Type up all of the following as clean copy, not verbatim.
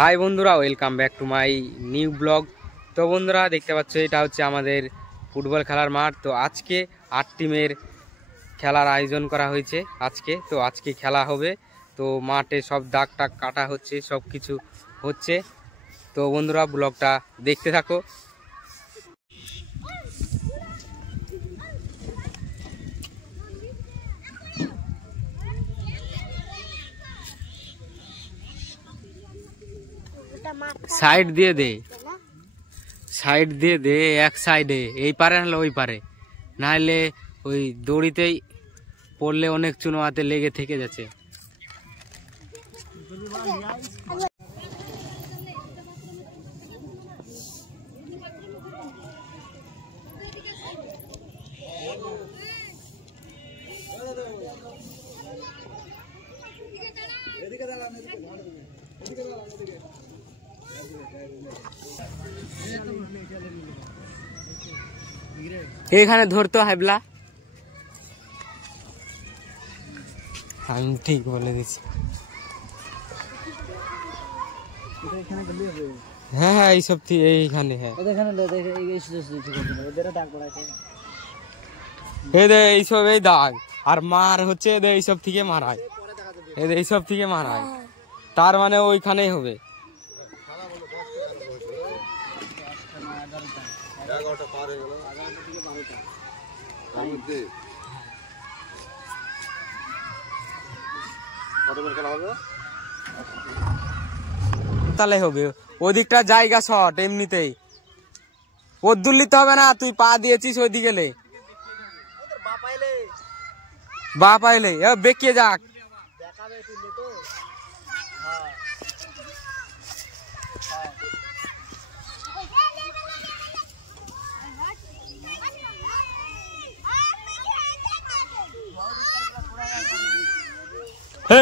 High বন্ধুরা, welcome back to my new blog. তো বন্ধুরা দেখতে পাচ্ছ, এটা হচ্ছে আমাদের ফুটবল খেলার মাঠ। তো আজকে 8 টিমের খেলার আয়োজন করা হয়েছে আজকে খেলা হবে। তো মাঠে সব দাগ টাগ কাটা হচ্ছে, সব কিছু হচ্ছে। তো বন্ধুরা ব্লগটা দেখতে থাকো। সাইড দিয়ে দে, সাইড দিয়ে দে, এক সাইডে, এই পারে নাহলে ওই পারে, নাহলে ওই দড়িতেই পড়লে অনেক চুনো হাতে লেগে থেকে যাচ্ছে। এখানে ধরতো হাবলা, আমি ঠিক বলে দিচ্ছি। হ্যাঁ হ্যাঁ, এইসব এইখানে, হ্যাঁ এইসব এই দাগ আর মার হচ্ছে, এইসব থেকে মারায়, এইসব থেকে মারায়, তার মানে ওইখানেই হবে। তাহলে হবে ওদিকটা জায়গা শর্ট, এমনিতেই ওর নিতে হবে না। তুই পা দিয়েছিস ওইদিকে গেলে, বা পাইলে বেঁকিয়ে যাক।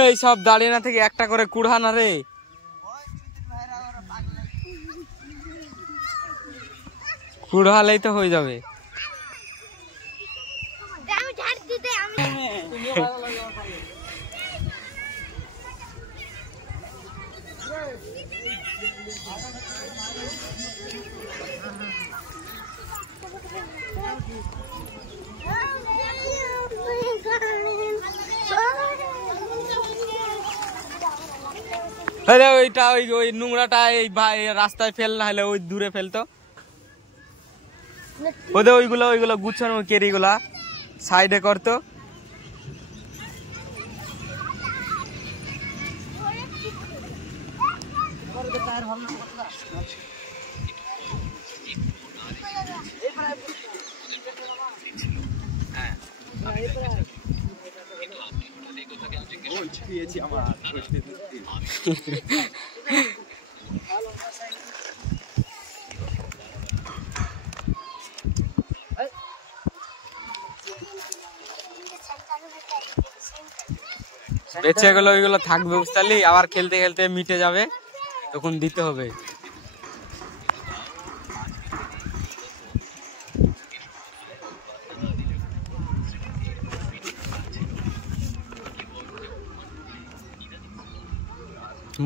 এই সব দাঁড়িয়ে না থেকে একটা করে কুড়া না রে, কুড়ালেই তো হয়ে যাবে। ওইটা ওই নোংরাটা এই রাস্তায় ফেল, না হলে ওই দূরে ফেলতো। ওইগুলো গুছানো কেরিগুলা সাইডে করতো। বেঁচে গেলে ওইগুলো থাকবে, বুঝলি? আবার খেলতে খেলতে মিটে যাবে, তখন দিতে হবে।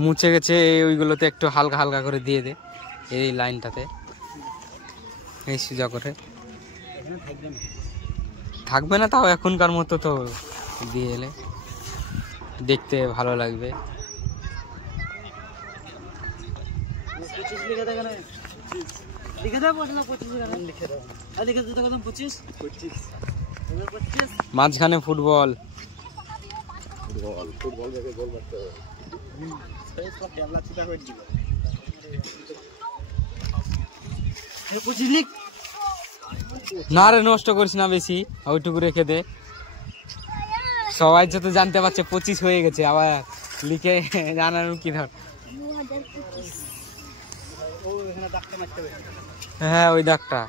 মুছে গেছে, ওইগুলোতে একটু হালকা হালকা করে দিয়ে দে, এই লাইনটাতে, এই সোজা করে। থাকবে না, তাও এখনকার মতো তো দিয়ে এলে দেখতে ভালো লাগবে। মাঝখানে ফুটবল, না রে নষ্ট করিস না বেশি, ওইটুকু রেখে দে। সবাই যত জানতে পারছে 25 হয়ে গেছে, আবার লিখে জানানোর কি ধর। হ্যাঁ ওই দাগটা।